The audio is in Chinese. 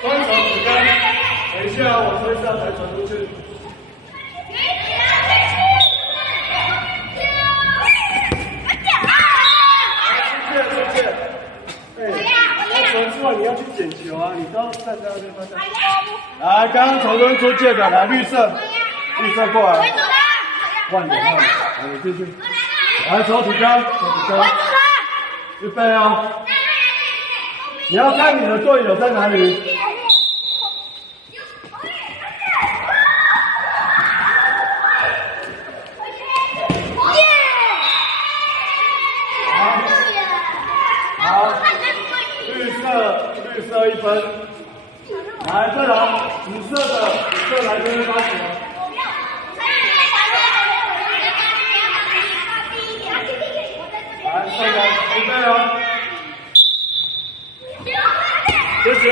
双手指干，等一下我推上才传出去。出界。要传出来你要去捡球啊！你刚站在那边发现。来，刚刚从中出界的，来绿色，绿色过来。换点，来你继续。来，手指干，手指干。预备哦！你要看你的队友在哪里。好，绿色1分。来，再来，紫色来这边发球。来，上来，预备哦！谢谢。